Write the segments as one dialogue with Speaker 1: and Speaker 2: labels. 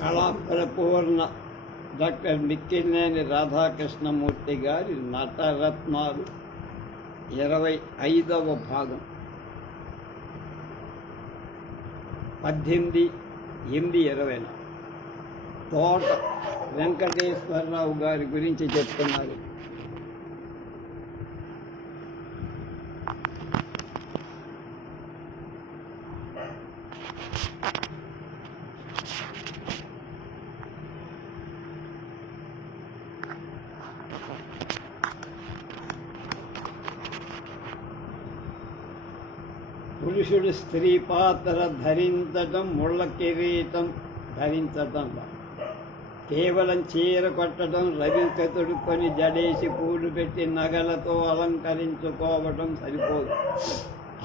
Speaker 1: కళాప్రపూర్ణ doctor మిక్కినేని Radhakrishnamurthy గారి నటరత్నాలు ఇరవై ఐదవ భాగం. పద్దెనిమిది ఎనిమిది ఇరవై తోట వెంకటేశ్వరరావు గారి గురించి చెప్తున్నారు. స్త్రీ పాత్ర ధరించటం ముళ్ళ కిరీటం ధరించటం. కేవలం చీర కొట్టడం రవిక తొడుక్కొని జడేసి పూలు పెట్టి నగలతో అలంకరించుకోవటం సరిపోదు.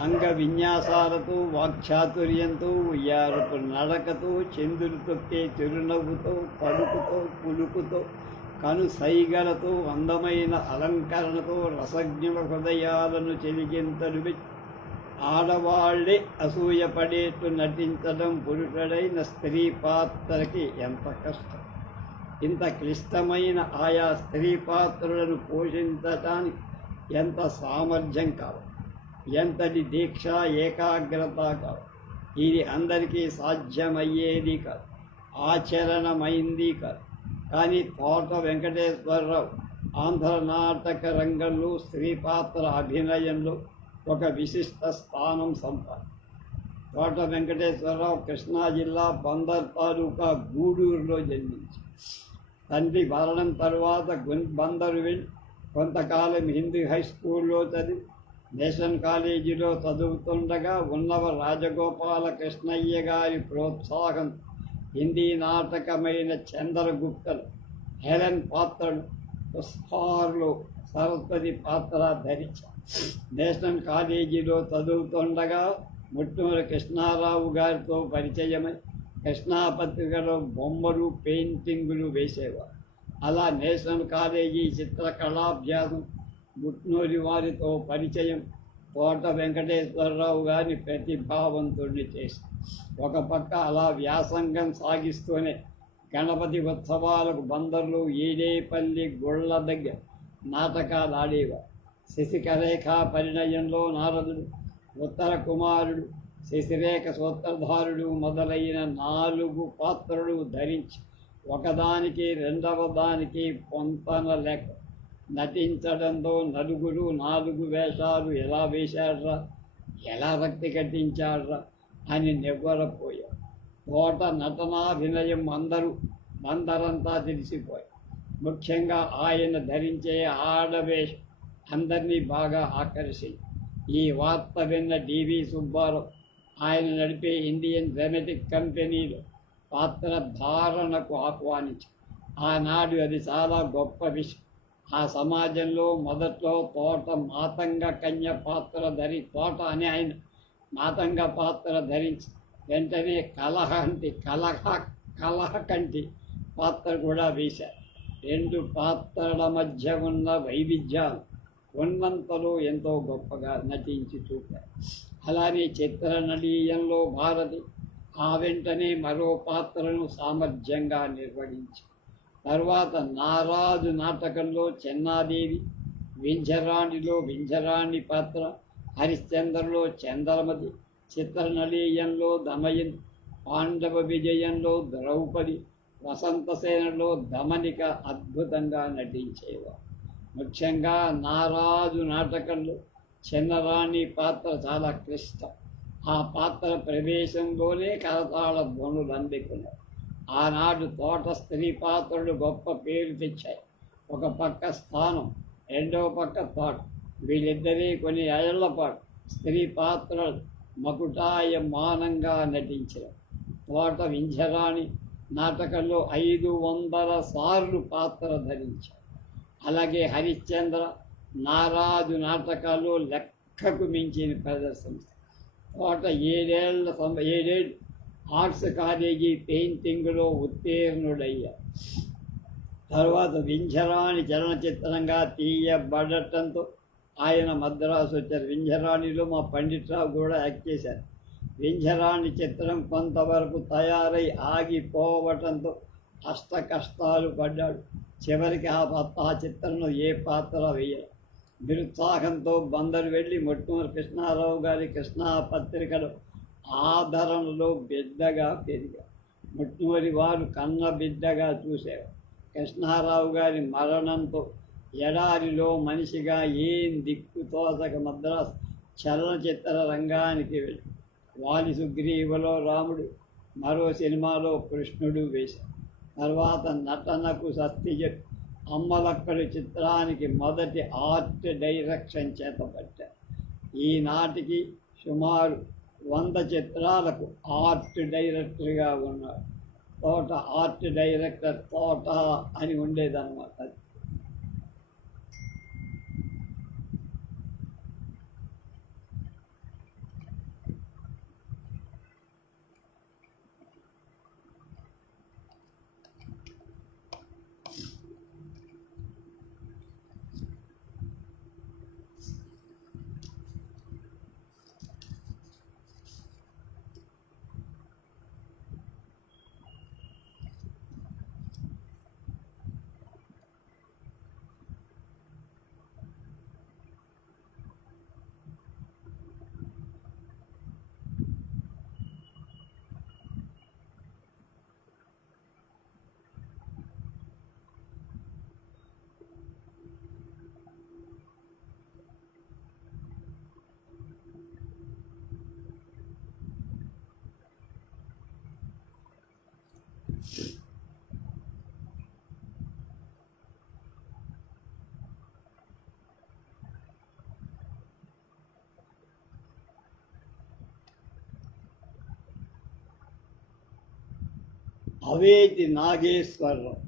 Speaker 1: అంగ విన్యాసాలతో వాక్చాతుర్యంతో ఉయ్యారపు నడకతో చంద్రులు తొక్కే చిరునవ్వుతో పలుకుతో పులుకుతో కను సైగలతో అందమైన అలంకరణతో రసజ్ఞుల హృదయాలను చెలిగింతలు పెట్టి ఆడవాళ్ళే అసూయపడేట్టు నటించడం పురుషుడైన స్త్రీ పాత్రకి ఎంత కష్టం. ఇంత క్లిష్టమైన ఆయా స్త్రీ పాత్రలను పోషించటానికి ఎంత సామర్థ్యం కావాలి? ఎంతటి దీక్ష ఏకాగ్రత కావు ఇది అందరికీ సాధ్యమయ్యేది కాదు. ఆచరణమైంది కాదు. కానీ తోట వెంకటేశ్వరరావు ఆంధ్ర నాటక రంగంలో స్త్రీ పాత్ర అభినయంలో ఒక విశిష్ట స్థానం సంపాది తోట వెంకటేశ్వరరావు కృష్ణా జిల్లా బందర్ తాలూకా గూడూరులో జన్మించి తండ్రి మరణం తరువాత బందరు వెళ్ళి కొంతకాలం హిందీ హై స్కూల్లో చదివి నేషనల్ కాలేజీలో చదువుతుండగా ఉన్నవ రాజగోపాల కృష్ణయ్య గారి ప్రోత్సాహం హిందీ నాటకమైన చంద్రగుప్తలు హెలెన్ పాత్రలు పుష్పార్లో సరస్వతి పాత్ర ధరించారు. నేషనల్ కాలేజీలో చదువుతుండగా ముట్టూరు కృష్ణారావు గారితో పరిచయమై కృష్ణా పత్రికలో బొమ్మలు పెయింటింగులు వేసేవారు. అలా నేషనల్ కాలేజీ చిత్రకళాభ్యాసం గుట్నూరి వారితో పరిచయం తోట వెంకటేశ్వరరావు గారిని ప్రతిభావంతుడిని చేసి ఒక పక్క అలా వ్యాసంగం సాగిస్తూనే గణపతి ఉత్సవాలకు బందర్లు ఈడేపల్లి గుళ్ళ దగ్గర నాటకాలు ఆడేవారు. శశికరేఖా పరిణయంలో నారదుడు ఉత్తర కుమారుడు శశిరేఖ సూత్రధారుడు మొదలైన నాలుగు పాత్రలు ధరించి ఒకదానికి రెండవ దానికి పొంతన లెక్క నటించడంతో నలుగురు నాలుగు వేషాలు ఎలా వేశాడ్రా? ఎలా రక్తి కట్టించాడ్రా? అని నివ్వరపోయారు తోట నటనాభినయం అందరూ అందరంతా తెలిసిపోయారు ముఖ్యంగా ఆయన ధరించే ఆడవేషం అందరినీ బాగా ఆకర్షి. ఈ వార్త విన్న డివి సుబ్బారావు ఆయన నడిపే ఇండియన్ డ్రామాటిక్ కంపెనీలో పాత్ర ధారణకు ఆహ్వానించి ఆనాడు అది చాలా గొప్ప విషయం. ఆ సమాజంలో మొదట్లో తోట మాతంగ కన్య పాత్ర ధరి తోట అని ఆయన మాతంగ పాత్ర ధరించి వెంటనే కలహంటి కలహ కలహ కంటి పాత్ర కూడా వేశారు. రెండు పాత్రల మధ్య ఉన్న వైవిధ్యాలు ఉన్నంతలో ఎంతో గొప్పగా నటించి చూపారు. అలానే చిత్రనడీయంలో భారతి ఆ వెంటనే మరో పాత్రను సామర్థ్యంగా నిర్వహించి తర్వాత నారాజు నాటకంలో చెన్నాదేవి వింజరాణిలో వింజరాణి పాత్ర హరిశ్చంద్రలో చంద్రమతి చిత్రనళీయంలో దమయన్ పాండవ విజయంలో ద్రౌపది వసంతసేనలో దమనిక అద్భుతంగా నటించేవారు. ముఖ్యంగా నారాజు నాటకంలో చిన్నరాణి పాత్ర చాలా క్లిష్టం. ఆ పాత్ర ప్రవేశంలోనే కరతాళ ధ్వనులు అందుకున్నారు ఆనాడు తోట స్త్రీ పాత్రలు గొప్ప పేరు తెచ్చాయి. ఒక పక్క స్థానం రెండవ పక్క తోట వీళ్ళిద్దరే కొన్ని ఏళ్ళ పాటు స్త్రీ పాత్రలు మకుటాయమానంగా నటించారు. తోట వింజరాణి నాటకంలో ఐదు వందల సార్లు పాత్ర ధరించారు. అలాగే హరిశ్చంద్ర నారాజు నాటకాలు లెక్కకు మించిన ప్రదర్శన. తోట ఏడేళ్ళ సం ఏడేళ్ళు ఆర్ట్స్ కాలేజీ పెయింటింగ్లో ఉత్తీర్ణుడయ్యారు తర్వాత వింజరాణి చలనచిత్రంగా తీయబడటంతో ఆయన మద్రాసు వచ్చారు వింజరాణిలో మా పండిట్రావు కూడా యాక్ట్ చేశారు. వింజరాణి చిత్రం కొంతవరకు తయారై ఆగిపోవటంతో అష్ట కష్టాలు పడ్డాడు. చివరికి ఆ పాత్ర ఆ చిత్రంలో ఏ పాత్ర వేయాలి నిరుత్సాహంతో బందరు వెళ్ళి మొట్టమొదటి కృష్ణారావు గారి కృష్ణా పత్రికలు ఆదరణలో బిడ్డగా పెరిగారు. మొట్టమొదటి వారు కన్న బిడ్డగా చూశారు. కృష్ణారావు గారి మరణంతో ఎడారిలో మనిషిగా ఏం దిక్కు తోసక మద్రాస్ చలనచిత్ర రంగానికి వెళ్ళి వాలి సుగ్రీవలో రాముడు మరో సినిమాలో కృష్ణుడు వేశారు తర్వాత నటనకు సత్యజిత్ అమ్మలక్కడి చిత్రానికి మొదటి ఆర్ట్ డైరెక్షన్ చేతపట్టారు ఈనాటికి సుమారు వంద చిత్రాలకు ఆర్ట్ డైరెక్టర్గా ఉన్నారు. తోట ఆర్ట్ డైరెక్టర్ తోట అని ఉండేదన్నమాట అవేతి నాగేశ్వరరావు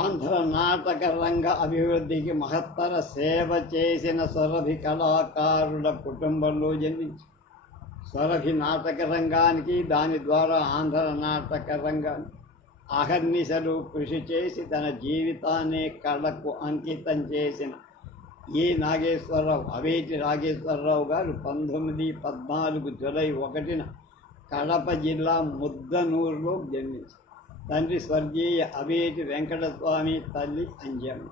Speaker 1: ఆంధ్ర నాటక రంగ అభివృద్ధికి మహత్తర సేవ చేసిన స్వరభి కళాకారుల కుటుంబంలో జన్మించి స్వరభి నాటక రంగానికి దాని ద్వారా ఆంధ్ర నాటక రంగానికి అహర్నిశలు కృషి చేసి తన జీవితాన్ని కళకు అంకితం చేసిన ఈ నాగేశ్వరరావు అవేటి నాగేశ్వరరావు గారు పంతొమ్మిది పద్నాలుగు జులై ఒకటిన కడప జిల్లా ముద్దనూరులో జన్మించారు. తండ్రి స్వర్గీయ అవేటి వెంకటస్వామి తల్లి అంజమ్మ.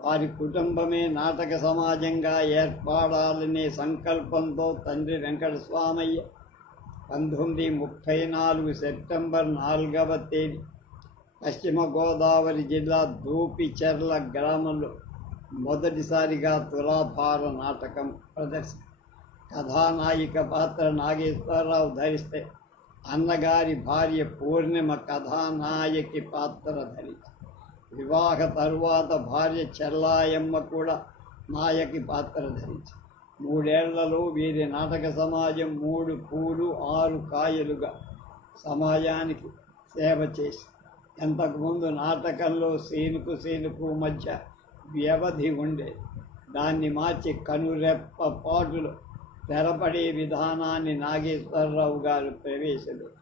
Speaker 1: వారి కుటుంబమే నాటక సమాజంగా ఏర్పడాలనే సంకల్పంతో తండ్రి వెంకటస్వామయ్య పంతొమ్మిది ముప్పై నాలుగు సెప్టెంబర్ నాలుగవ తేదీ పశ్చిమ గోదావరి జిల్లా దూపిచెర్ల గ్రామంలో మొదటిసారిగా తులాభార నాటకం ప్రదర్శన. కథానాయిక పాత్ర నాగేశ్వరరావు ధరిస్తే అన్నగారి భార్య పూర్ణిమ కథానాయకి పాత్ర ధరించి. వివాహ తరువాత భార్య చెల్లాయమ్మ కూడా నాయకి పాత్ర ధరించి. మూడేళ్ళలో వీరి నాటక సమాజం మూడు పూలు ఆరు కాయలుగా సమాజానికి సేవ చేసి ఎంతకుముందు నాటకంలో సీనుకు సీనుకు మధ్య వ్యవధి ఉండే దాన్ని మార్చి కనురెప్ప పాటులో తెరపడే విధానాన్ని నాగేశ్వరరావు గారు ప్రవేశపెట్టారు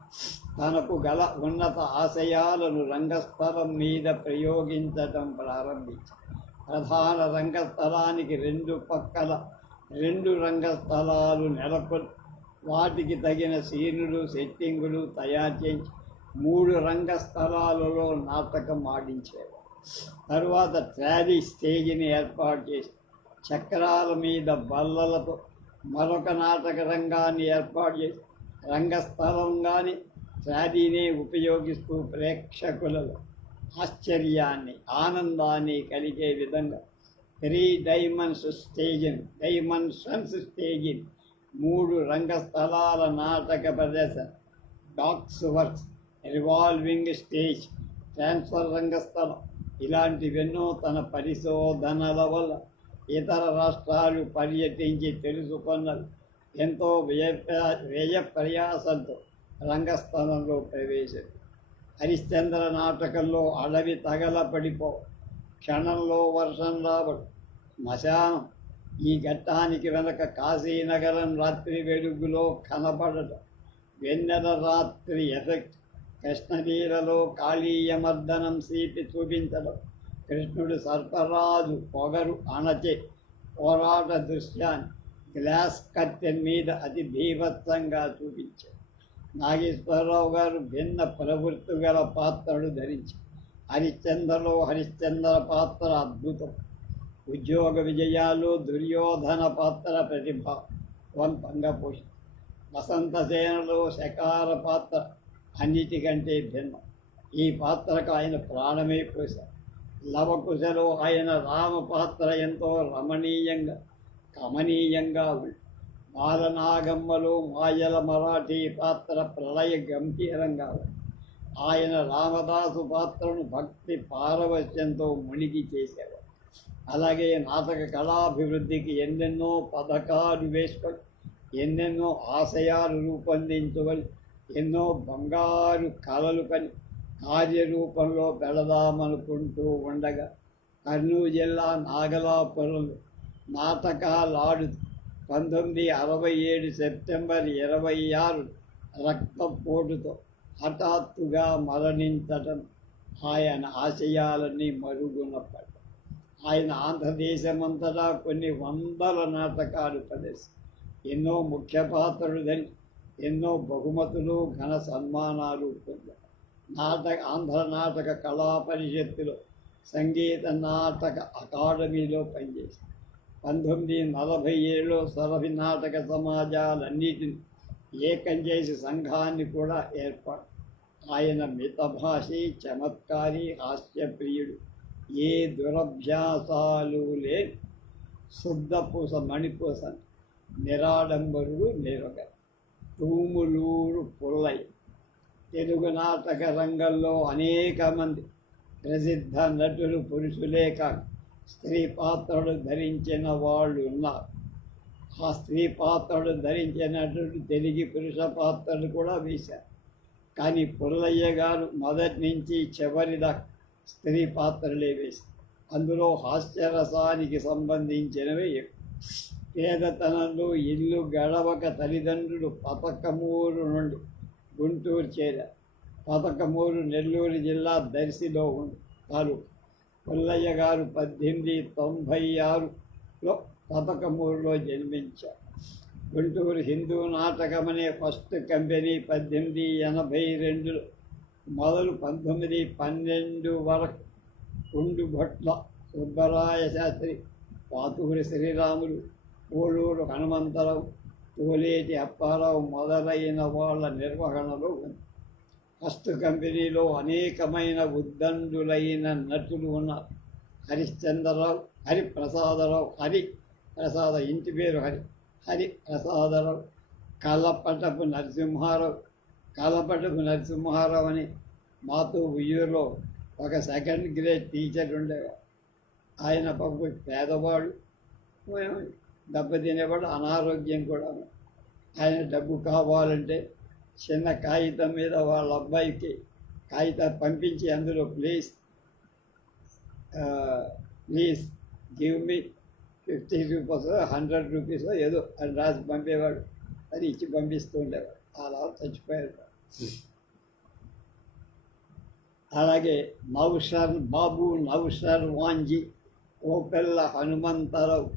Speaker 1: తనకు గల ఉన్నత ఆశయాలను రంగస్థలం మీద ప్రయోగించటం ప్రారంభించారు. ప్రధాన రంగస్థలానికి రెండు పక్కల రెండు రంగస్థలాలు నెలకొని వాటికి తగిన సీనులు సెట్టింగులు తయారు చేయించి మూడు రంగస్థలాలలో నాటకం ఆడించేవారు. తరువాత ట్రాలీ స్టేజిని ఏర్పాటు చేసి చక్రాల మీద బల్లలతో మరొక నాటక రంగాన్ని ఏర్పాటు చేసి రంగస్థలంగానే ట్రాలీనే ఉపయోగిస్తూ ప్రేక్షకులలో ఆశ్చర్యాన్ని ఆనందాన్ని కలిగే విధంగా త్రీ డైమండ్స్ స్టేజిన్ డైమెన్షన్స్ స్టేజిన్ మూడు రంగస్థలాల నాటక ప్రదర్శన డాక్స్ వర్క్స్ రివాల్వింగ్ స్టేజ్ ట్రాన్స్ఫర్ రంగస్థలం. ఇలాంటివెన్నో తన పరిశోధనల వల్ల ఇతర రాష్ట్రాలు పర్యటించి తెలుసుకున్నవి ఎంతో వ్యయ వ్యయ ప్రయాసంతో రంగస్థలంలో ప్రవేశం. హరిశ్చంద్ర నాటకంలో అడవి తగలపడిపో క్షణంలో వర్షం రావడు శ్మశానం ఈ ఘట్టానికి వెనక కాశీనగరం రాత్రి వెలుగులో కనపడటం వెన్నెల రాత్రి ఎఫెక్ట్ కృష్ణలీలలో కాళీయమర్దనం సీపి చూపించడం కృష్ణుడు సర్పరాజు పొగరు అణచే పోరాట దృశ్యాన్ని గ్లాస్ కట్టెన్ మీద అతి భీభత్సంగా చూపించారు నాగేశ్వరరావు గారు భిన్న ప్రవృత్తి గల పాత్రలు ధరించారు. హరిశ్చంద్రలో హరిశ్చంద్ర పాత్ర అద్భుతం. ఉద్యోగ విజయాలు దుర్యోధన పాత్ర ప్రతిభ ప్రతిభావంతంగా పోషించారు వసంతసేనలో శకార పాత్ర అన్నిటికంటే భిన్నం. ఈ పాత్రకు ఆయన ప్రాణమే పోశారు. లవకుశలో ఆయన రామ పాత్ర ఎంతో రమణీయంగా కమనీయంగా ఉంది. బాలనాగమ్మలో మాయల మరాఠీ పాత్ర ప్రళయ గంభీరంగా ఉంది. ఆయన రామదాసు పాత్రను భక్తి పారవశ్యంతో మునిగి చేసేవారు అలాగే నాటక కళాభివృద్ధికి ఎన్నెన్నో పథకాలు వేసుకొని ఎన్నెన్నో ఆశయాలు రూపొందించవని ఎన్నో బంగారు కళలు కని కార్యరూపంలో పెడదామనుకుంటూ ఉండగా కర్నూలు జిల్లా నాగలాపురంలో నాటకాలాడు పంతొమ్మిది అరవై ఏడు సెప్టెంబర్ ఇరవై ఆరు రక్తపోటుతో హఠాత్తుగా మరణించటం ఆయన ఆశయాలన్నీ మరుగున ఆయన ఆంధ్రదేశమంతటా కొన్ని వందల నాటకాలు ప్రదర్శి ఎన్నో ముఖ్య పాత్రలుదని ఎన్నో బహుమతులు ఘన సన్మానాలు పొందారు నాటక ఆంధ్ర నాటక కళా పరిషత్తులో సంగీత నాటక అకాడమీలో పనిచేశారు పంతొమ్మిది నలభై ఏడులో సరఫి నాటక సమాజాలన్నిటిని ఏకం చేసి సంఘాన్ని కూడా ఏర్పాటు ఆయన మితభాషి చమత్కారి హాస్యప్రియుడు ఏ దురభ్యాసాలు లేని శుద్ధపూస మణిపూస నిరాడంబరుడు నిరొక తూములూరు పుల్లయ్య తెలుగు నాటక రంగంలో అనేక మంది ప్రసిద్ధ నటులు పురుషులే కాక స్త్రీ పాత్రలు ధరించిన వాళ్ళు ఉన్నారు. ఆ స్త్రీ పాత్రలు ధరించినటువంటి తెలుగు పురుష పాత్రలు కూడా వేశారు. కానీ పుల్లయ్య గారు మొదటి నుంచి చివరి దాకా స్త్రీ పాత్రలే వేశారు. అందులో హాస్యరసానికి సంబంధించినవి ఎక్కువ. పేదతనంలో ఇల్లు గడవక తల్లిదండ్రులు పతకమూరు నుండి గుంటూరు చేరారు. పతకమూరు నెల్లూరు జిల్లా దర్శిలో ఉంది తాలూకు. పుల్లయ్య గారు పద్దెనిమిది తొంభై ఆరులో పథకమూరులో జన్మించారు గుంటూరు హిందూ నాటకం అనే ఫస్ట్ కంపెనీ పద్దెనిమిది ఎనభై రెండులో మొదలు పంతొమ్మిది పన్నెండు వరకు కుండుభొట్ల సుబ్బరాయ శాస్త్రి పాతూరి శ్రీరాములు పోలూరు హనుమంతరావు తోలేటి అప్పారావు మొదలైన వాళ్ళ నిర్వహణలో ఉంది. ఫస్ట్ కంపెనీలో అనేకమైన ఉద్దండులైన నటులు ఉన్నారు. హరిశ్చంద్రరావు హరిప్రసాదరావు హరి ప్రసాద ఇంటి పేరు హరి. హరి ప్రసాదరావు. కాళ్ళపట్టపు నరసింహారావు. కాళ్ళపట్టపు నరసింహారావు అని మాతో ఉయ్యూరులో ఒక సెకండ్ గ్రేడ్ టీచర్ ఉండేవాడు. ఆయన పాపం పేదవాడు. దెబ్బతినేవాడు అనారోగ్యం కూడా. ఆయన డబ్బు కావాలంటే చిన్న కాగితం మీద వాళ్ళ అబ్బాయికి కాగితం పంపించి అందులో please please give me fifty rupees hundred rupees ఏదో అని రాసి పంపేవాడు. అది ఇచ్చి పంపిస్తూ ఉండేవాడు. అలా చచ్చిపోయారు అలాగే నౌషర్ బాబు నౌషర్ వాంజీ కోపెల్ల హనుమంతరావు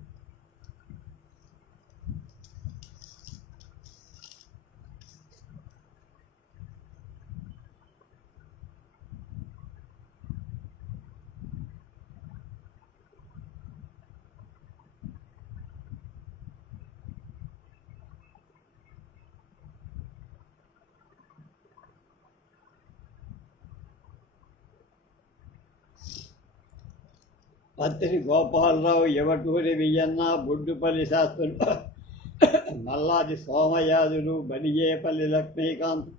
Speaker 1: పత్రి గోపాలరావు యవటూరి వియ్యన్న బొడ్డుపల్లి శాస్త్రులు. మల్లాది సోమయాజులు బలిజేపల్లి లక్ష్మీకాంత్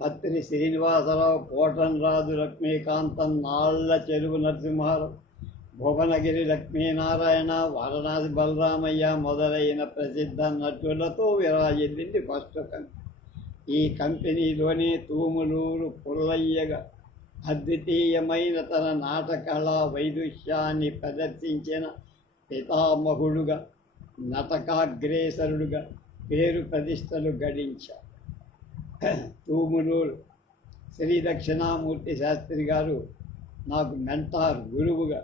Speaker 1: పత్రి శ్రీనివాసరావు కోటన్రాజు లక్ష్మీకాంతం నాళ్ళ చెరువు నరసింహారావు భువనగిరి లక్ష్మీనారాయణ వారణాసి బలరామయ్య మొదలైన ప్రసిద్ధ నటులతో విరాజిల్లింది ఫస్ట్ కంపెనీ. ఈ కంపెనీలోనే తూములూరు పుల్లయ్యగా అద్వితీయమైన తన నాటకళా వైదుష్యాన్ని ప్రదర్శించిన పితామహుడుగా నటకాగ్రేసరుడుగా పేరు ప్రతిష్టలు గడించారు తూములూరు శ్రీ దక్షిణామూర్తి శాస్త్రి గారు నాకు మెంటార్ గురువుగా.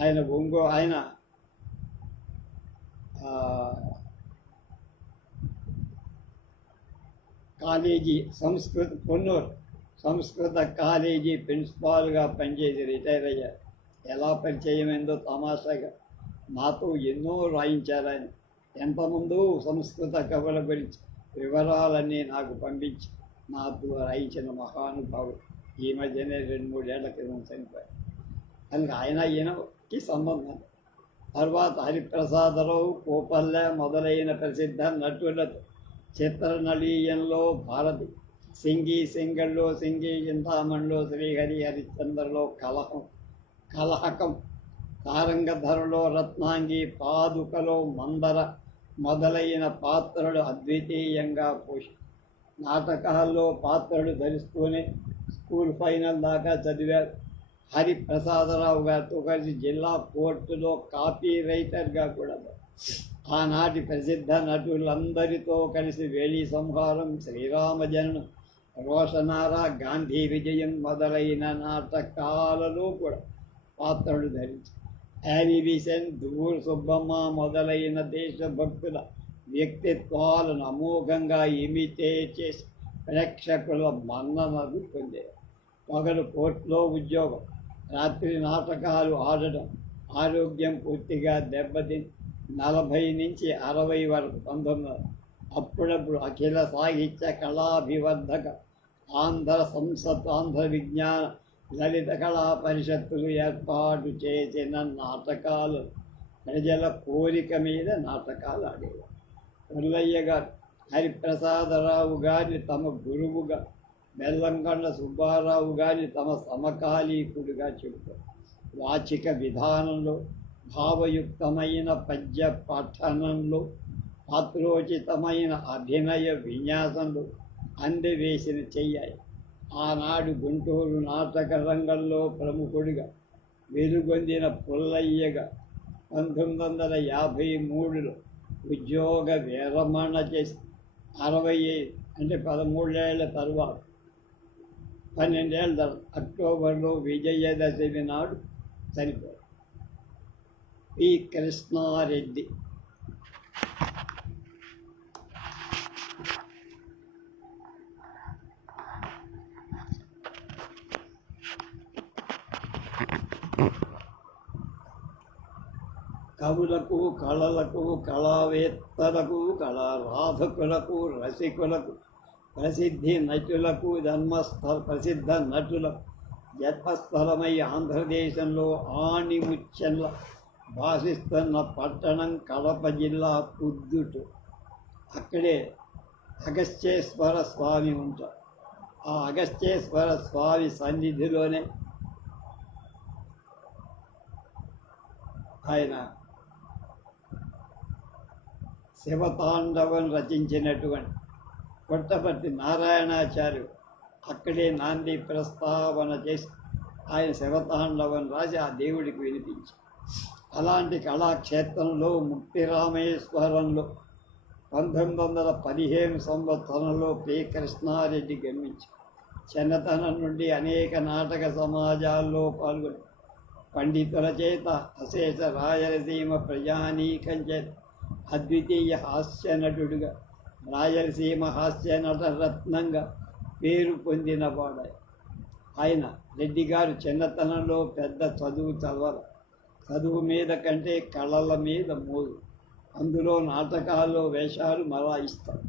Speaker 1: ఆయన ఒంగో ఆయన కాలేజీ సంస్కృత పొన్నూరు సంస్కృత కాలేజీ ప్రిన్సిపాల్గా పనిచేసి రిటైర్ అయ్యారు ఎలా పరిచయమైందో అయిందో తమాషాగా. నాతో ఎన్నో రాయించారు ఆయన. ఎంతమందో సంస్కృత కవుల గురించి వివరాలన్నీ నాకు పంపించి నాతో రాయించిన మహానుభావుడు. ఈ మధ్యనే రెండు మూడేళ్ళ క్రితం చనిపోయారు అందుకే ఆయన ఈయనకి సంబంధం. తర్వాత హరిప్రసాదరావు కోపల్లె మొదలైన ప్రసిద్ధ నటులతో చిత్రనళీయంలో భారతి. సింగి సింగళ్ళు సింగి చింతామణిలో శ్రీహరి హరిశ్చంద్రలో కలహం కలహకం. తారంగధరలో రత్నాంగి పాదుకలో మందర మొదలైన పాత్రలు అద్వితీయంగా పోషి నాటకాల్లో పాత్రలు ధరిస్తూనే స్కూల్ ఫైనల్ దాకా చదివారు. హరిప్రసాదరావు గారితో కలిసి జిల్లా కోర్టులో కాపీ రైటర్గా కూడా ఆనాటి ప్రసిద్ధ నటులందరితో కలిసి వేలి సంహారం శ్రీరామజననం రోషనార గాంధీ విజయం మొదలైన నాటకాలలో కూడా పాత్రలు ధరించి యానిబిషన్ దువ్వూరు సుబ్బమ్మ మొదలైన దేశభక్తుల వ్యక్తిత్వాలను అమోఘంగా ఇమిటేట్ చేసి ప్రేక్షకుల మన్ననలు పొందారు. పగలు కోర్టులో ఉద్యోగం రాత్రి నాటకాలు ఆడడం ఆరోగ్యం పూర్తిగా దెబ్బతిని నలభై నుంచి అరవై వరకు పంతొమ్మిది అప్పుడప్పుడు అఖిల సాహిత్య కళాభివర్ధక ఆంధ్ర సంసత్ ఆంధ్ర విజ్ఞాన లలిత కళా పరిషత్తులు ఏర్పాటు చేసిన నాటకాలు ప్రజల కోరిక మీద నాటకాలు ఆడేవారు పుల్లయ్య గారు హరిప్రసాదరావు గారిని తమ గురువుగా బెల్లంకొండ సుబ్బారావు గారిని తమ సమకాలీకుడిగా చెబుతారు. వాచిక విధానంలో భావయుక్తమైన పద్య పఠనంలో పాత్రోచితమైన అభినయ విన్యాసంలో అందవేసిన చెయ్యాయి ఆనాడు గుంటూరు నాటక రంగంలో ప్రముఖుడిగా వెలుగొందిన పుల్లయ్యగా పంతొమ్మిది వందల యాభై మూడులో ఉద్యోగ విరమణ చేసి అరవై అంటే పదమూడేళ్ళ తరువాత పన్నెండేళ్ళ అక్టోబర్లో విజయదశమి నాడు చనిపోయారు పి. కృష్ణారెడ్డి కవులకు కళలకు కళావేత్తలకు కళారాధకులకు రసికులకు ప్రసిద్ధి నటులకు జన్మస్థల ప్రసిద్ధ నటులకు జన్మస్థలమై ఆంధ్రదేశంలో ఆణిముత్యంల భాషిస్తున్న పట్టణం కడప జిల్లా పుద్దుటు. అక్కడే అగస్త్యేశ్వర స్వామి ఉంటారు ఆ అగస్త్యేశ్వర స్వామి సన్నిధిలోనే ఆయన శివతాండవం రచించినటువంటి కొట్టపర్తి నారాయణాచార్య అక్కడే నాంది ప్రస్తావన చేసి ఆయన శివతాండవం రాసి ఆ దేవుడికి వినిపించి అలాంటి కళాక్షేత్రంలో ముక్తిరామేశ్వరంలో పంతొమ్మిది వందల పదిహేను సంవత్సరంలో పి కృష్ణారెడ్డి గమనించి చిన్నతనం నుండి అనేక నాటక సమాజాల్లో పాల్గొని పండితుల చేత అశేష రాయలసీమ ప్రజానీకం చేత అద్వితీయ హాస్య నటుడుగా రాయలసీమ హాస్య నటరత్నంగా పేరు పొందిన వాడాయి ఆయన రెడ్డి గారు చిన్నతనంలో పెద్ద చదువు చదవరు. చదువు మీద కంటే కళల మీద మోదు. అందులో నాటకాల్లో వేషాలు మరాయిస్తారు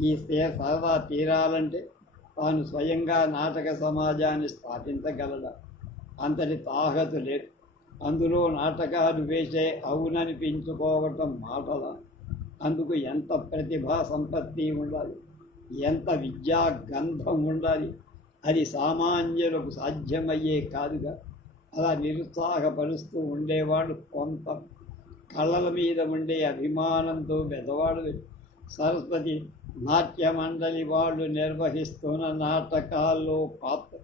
Speaker 1: ఈ స్థే- సరదా తీరాలంటే తాను స్వయంగా నాటక సమాజాన్ని స్థాపించగలడా? అంతటి తాహతు లేదు. అందులో నాటకాలు వేసే అవుననిపించుకోవటం మాటల. అందుకు ఎంత ప్రతిభా సంపత్తి ఉండాలి? ఎంత విద్యా గంధం ఉండాలి? అది సామాన్యులకు సాధ్యమయ్యే కాదుగా. అలా నిరుత్సాహపరుస్తూ ఉండేవాడు కొంత. కళల మీద ఉండే అభిమానంతో పెద్దవాడు. సరస్వతి నాట్య మండలి వాళ్ళు నిర్వహిస్తున్న నాటకాల్లో పాత్ర.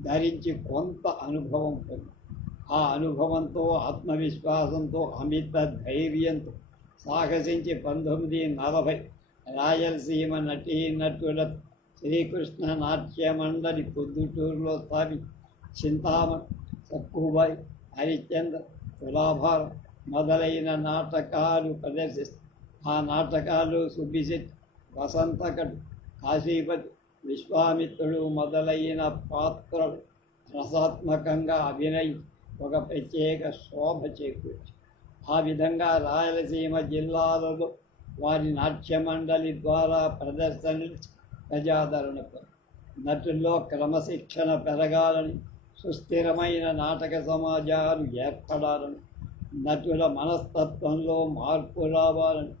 Speaker 1: ధరించి కొంత అనుభవం పొంది. ఆ అనుభవంతో ఆత్మవిశ్వాసంతో అమిత ధైర్యంతో సాహసించి పంతొమ్మిది నలభై రాయలసీమ నటీ నటుల శ్రీకృష్ణ నాట్య మండలి పొద్దుటూరులో స్థాపి చింతామణి సక్కుబాయి హరిశ్చంద్ర తులాభార మొదలైన నాటకాలు ప్రదర్శిస్తారు ఆ నాటకాలు సుబ్బిశెట్టి వసంతకడు కాశీపతి విశ్వామిత్రుడు మొదలైన పాత్రలు రసాత్మకంగా అభినయి ఒక ప్రత్యేక శోభ చేకూర్చి. ఆ విధంగా రాయలసీమ జిల్లాలలో వారి నాట్య మండలి ద్వారా ప్రదర్శనలు ప్రజాదరణ నటుల్లో క్రమశిక్షణ పెరగాలని సుస్థిరమైన నాటక సమాజాలు ఏర్పడాలని నటుల మనస్తత్వంలో మార్పు రావాలని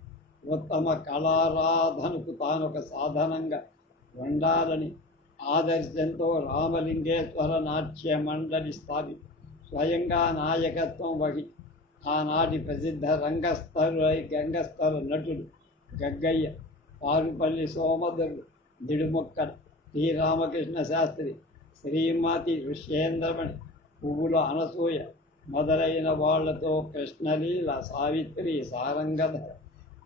Speaker 1: ఉత్తమ కళారాధనకు తాను ఒక సాధనంగా ఉండాలని ఆదర్శంతో రామలింగేశ్వర నాట్య మండలి స్థాపి స్వయంగా నాయకత్వం వహి ఆనాటి ప్రసిద్ధ రంగస్థల గంగస్థలు నటుడు గగ్గయ్య పారుపల్లి సోమదరుడు దిడుముక్కల శ్రీ రామకృష్ణ శాస్త్రి శ్రీమతి ఋష్యేంద్రమణి పువ్వుల అనసూయ మొదలైన వాళ్ళతో కృష్ణలీల సావిత్రి సారంగధర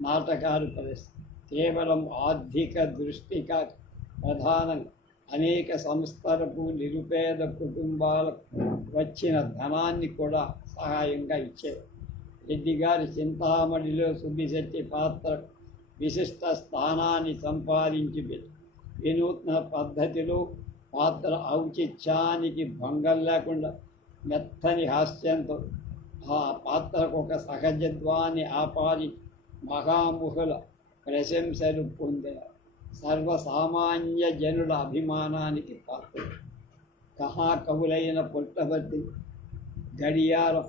Speaker 1: నాటకాలు ప్రదర్శిస్తారు కేవలం ఆర్థిక దృష్టి కాక ప్రధానంగా అనేక సంస్థలకు నిరుపేద కుటుంబాలకు వచ్చిన ధనాన్ని కూడా సహాయంగా ఇచ్చేది రెడ్డి గారి చింతామణిలో సుబ్బిశెట్టి పాత్ర విశిష్ట స్థానాన్ని సంపాదించి వినూత్న పద్ధతిలో పాత్ర ఔచిత్యానికి భంగం లేకుండా మెత్తని హాస్యంతో ఆ పాత్రకు ఒక సహజత్వాన్ని ఆపాది మహాముహుల ప్రశంసలు పొందారు. సర్వసామాన్య జనుల అభిమానానికి పాత్ర కహాకవులైన పుట్టభర్తి గడియారం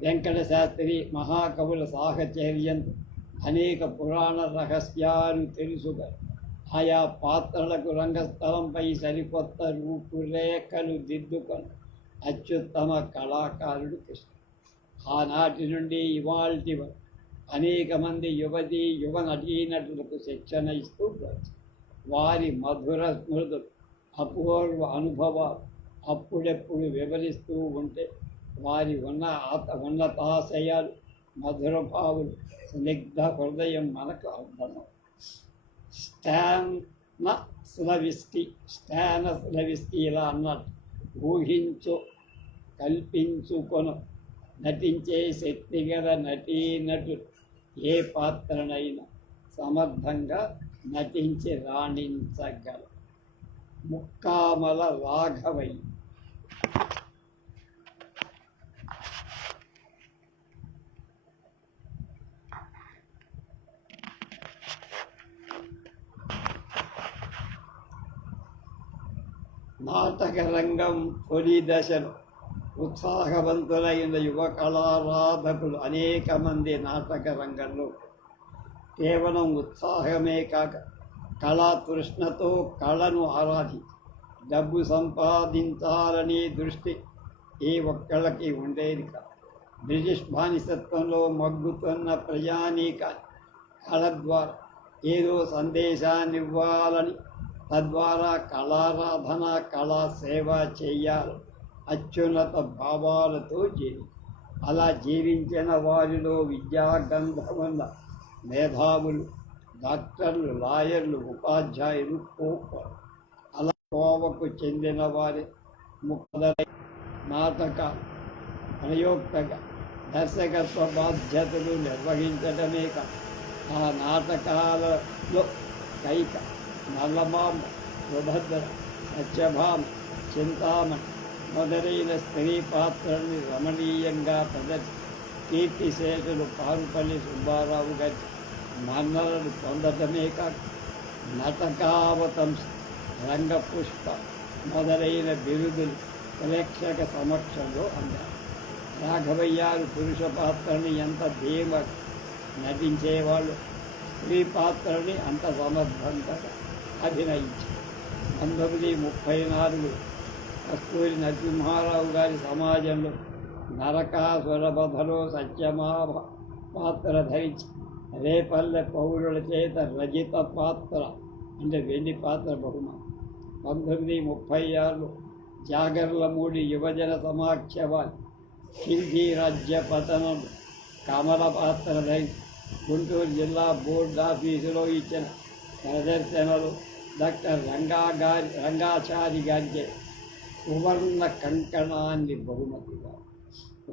Speaker 1: వెంకట శాస్త్రి మహాకవుల సాహచర్యంతో అనేక పురాణ రహస్యాలు తెలుసుగా. ఆయా పాత్రలకు రంగస్థలంపై సరికొత్త రూపురేఖలు దిద్దుకొని అత్యుత్తమ కళాకారుడు కృష్ణ. ఆనాటి నుండి ఇవాల్టి వరకు అనేక మంది యువతి యువ నటీనటులకు శిక్షణ ఇస్తూ వారి మధుర స్మృతులు అపూర్వ అనుభవాలు అప్పుడెప్పుడు వివరిస్తూ ఉంటే వారి ఉన్న ఆత ఉన్నతాశయాలు మధుర భావులు స్నిగ్ధ హృదయం మనకు అర్థమవు. స్టాన స్లవిస్కి స్టాన స్లవిస్కి ఇలా అన్నట్టు ఊహించు కల్పించుకొను. నటించే శక్తిగల నటీనటుడు ఏ పాత్రనైనా సమర్థంగా నటించి రాణించగల ముక్కామల రాఘవయ్య. నాటక రంగం తొలి దశలో ఉత్సాహవంతులైన యువ కళారాధకులు అనేక మంది నాటక రంగంలో కేవలం ఉత్సాహమే కాక కళా తృష్ణతో కళను ఆరాధి డబ్బు సంపాదించాలనే దృష్టి ఏ ఒక్కళ్ళకి ఉండేది కాదు. బ్రిటిష్ బానిసత్వంలో మగ్గుతున్న ప్రజానీక కళ ద్వారా ఏదో సందేశాన్ని ఇవ్వాలని తద్వారా కళారాధన కళా సేవ చేయాలి. అత్యున్నత భావాలతో జీవి. అలా జీవించిన వారిలో విద్యాగంధమున్న మేధావులు డాక్టర్లు లాయర్లు ఉపాధ్యాయులు కోప అలా కోవకు చెందిన వారి ముఖ్య నాటక ప్రయోక్తగా దర్శకత్వ బాధ్యతలు నిర్వహించడమే కాదు ఆ నాటకాలలో కైక నల్లమామ సుభద్ర సత్యభామ చింతామణి మొదలైన స్త్రీ పాత్రల్ని రమణీయంగా ప్రదర్శి కీర్తిశేషులు పారుపల్లి సుబ్బారావు గారి మన్నలను పొందటమే కాక నటకావతం రంగపుష్ప మొదలైన బిరుదులు ప్రేక్షక సమక్షంలో అన్నారు రాఘవయ్యారు పురుష పాత్రని ఎంత ధీమ నటించేవాళ్ళు స్త్రీ పాత్రని అంత సమర్థంగా అభినయించారు. పంతొమ్మిది ముప్పై నాలుగు కస్తూరి నరసింహారావు గారి సమాజంలో నరకాసురబధలో సత్యమా పాత్ర ధరించి రేపల్లె పౌరుల చేత రజిత పాత్ర అంటే వెండి పాత్ర బహుమానం. పంతొమ్మిది ముప్పై ఆరులో జాగర్లమూడి యువజన సమాఖ్యవాది ఖిల్జీ రాజ్య పతనం కమల పాత్ర ధరించి గుంటూరు జిల్లా బోర్డు ఆఫీసులో ఇచ్చిన ప్రదర్శనలు డాక్టర్ రంగా గారి రంగాచారి గారిచే సువర్ణ కంకణాన్ని బహుమతిగా.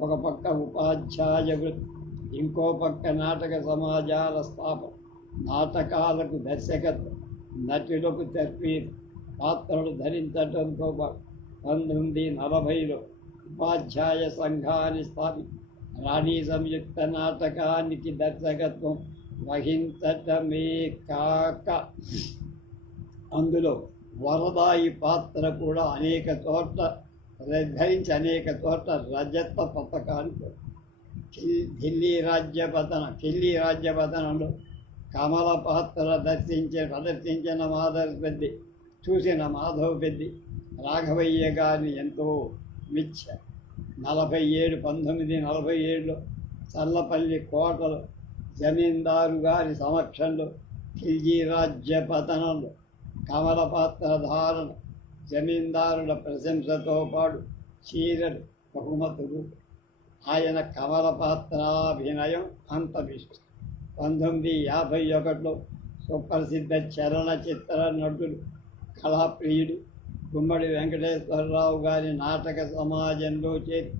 Speaker 1: ఒక పక్క ఉపాధ్యాయ వృత్తి ఇంకో పక్క నాటక సమాజాల స్థాపన నాటకాలకు దర్శకత్వం నటులకు తర్ఫీదు పాత్రలు ధరించడంతో పాటు పంతొమ్మిది నలభైలో ఉపాధ్యాయ సంఘాన్ని స్థాపించి రాణి సంయుక్త నాటకానికి దర్శకత్వం వహించటమే కాక అందులో వరదాయి పాత్ర కూడా అనేక చోట్ల ధరించి అనేక చోట్ల రజత పథకాలు ఢిల్లీ రాజ్యపతన ఢిల్లీ రాజ్యపతనంలో కమల పాత్ర దర్శించే ప్రదర్శించిన మాధవ్ పెద్ది చూసిన మాధవ్ పెద్ది రాఘవయ్య గారిని ఎంతో మిచ్చ. నలభై ఏడు పంతొమ్మిది నలభై ఏడులో చల్లపల్లి కోటలో జమీందారు గారి సమక్షంలో ఖిల్జీ రాజ్య పతనంలో కమల పాత్ర ధారణ జమీందారుల ప్రశంసతో పాటు చీరలు బహుమతులు ఆయన కమల పాత్రాభినయం అంత పంతొమ్మిది యాభై ఒకటిలో సుప్రసిద్ధ చలనచిత్ర నటుడు కళాప్రియుడు గుమ్మడి వెంకటేశ్వరరావు గారి నాటక సమాజంలో చేరి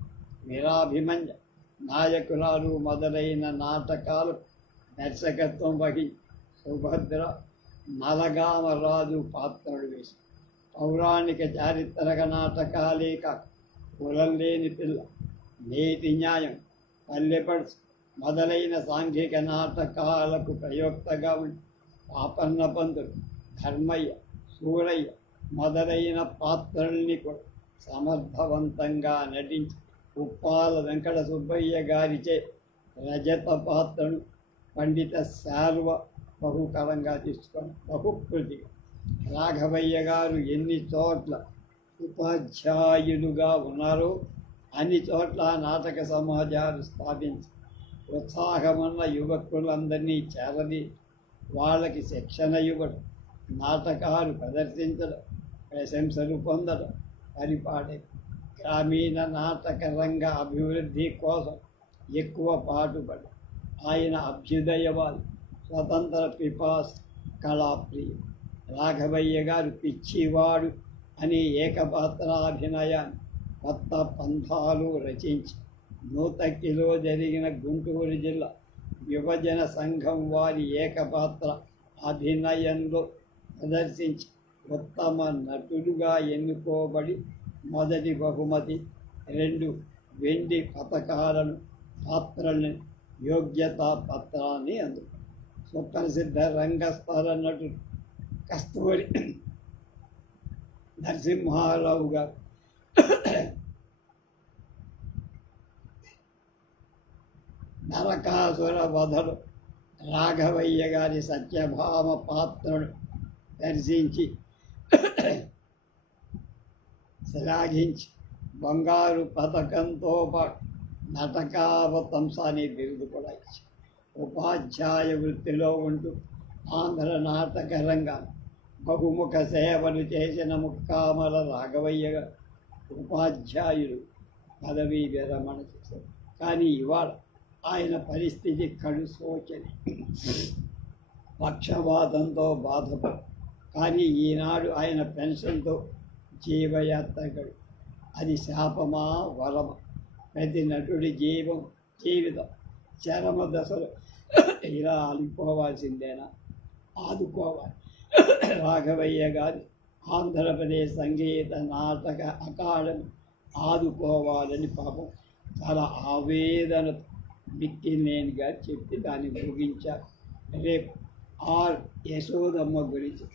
Speaker 1: వీరాభిమన్య నాయకురాలు మొదలైన నాటకాలు దర్శకత్వం వహి సుభద్ర నలగామరాజు పాత్రలు వేసి పౌరాణిక చారిత్రక నాటకాలే కాక కులం లేని పిల్ల నేతి న్యాయం పల్లెపడ్స్ మొదలైన సాంఘిక నాటకాలకు ప్రయోక్తగా ఉండి పాపన్న పంతులు ధర్మయ్య సూరయ్య మొదలైన పాత్రల్ని కూడా సమర్థవంతంగా నటించి ఉప్పాల వెంకట సుబ్బయ్య గారిచే రజత పాత్రను పండిత శాల్వ బహుకరంగా తీసుకొని బహుకృతిగా రాఘవయ్య గారు ఎన్ని చోట్ల ఉపాధ్యాయులుగా ఉన్నారో అన్ని చోట్ల నాటక సమాజాలు స్థాపించి ఉత్సాహమున్న యువకులందరినీ చేరది వాళ్ళకి శిక్షణ ఇవ్వడం నాటకాలు ప్రదర్శించడం ప్రశంసలు పొందడం పరిపాడే గ్రామీణ నాటక రంగ అభివృద్ధి కోసం ఎక్కువ పాటుపడి ఆయన అభ్యుదయవాది. స్వతంత్ర పిపాస్ కళాప్రియ రాఘవయ్య గారు పిచ్చివాడు అనే ఏకపాత్రాభినయ కొత్త పంథాలు రచించి నూతక్కిలో జరిగిన గుంటూరు జిల్లా విభజన సంఘం వారి ఏకపాత్ర అభినయంలో ప్రదర్శించి ఉత్తమ నటుడుగా ఎన్నుకోబడి మొదటి బహుమతి రెండు వెండి పథకాలను పాత్రలను యోగ్యతా పత్రాన్ని అందుకు సుప్రసిద్ధ రంగస్థల నటుడు కస్తూరి నరసింహారావు గారు. నరకాసుర వధలు రాఘవయ్య గారి సత్యభామ పాత్రను దర్శించి శ్లాఘించి బంగారు పథకంతో పాటు నటకావతంస బిరుదు కూడా ఇచ్చారు. ఉపాధ్యాయ వృత్తిలో ఉంటూ ఆంధ్ర నాటక బహుముఖ సేవలు చేసిన ముక్కామల రాఘవయ్య ఉపాధ్యాయులు పదవీ విరమణ చేశారు. కానీ ఇవాళ ఆయన పరిస్థితి కడు పక్షవాదంతో బాధపడు. కానీ ఈనాడు ఆయన పెన్షన్తో జీవయాత్ర గడు అది శాపమా వరమ? ప్రతి నటుడి జీవం జీవితం. చరమ దశలో ఇలా ఆలిపోవాల్సిందేనా ఆదుకోవాలి. రాఘవయ్య గారి ఆంధ్రప్రదేశ్ సంగీత నాటక అకాడమీ ఆదుకోవాలని పాపం చాలా ఆవేదన మిక్కినేని గారు చెప్పి దాన్ని ముగించారు. రేపు ఆర్ యశోదమ్మ గురించి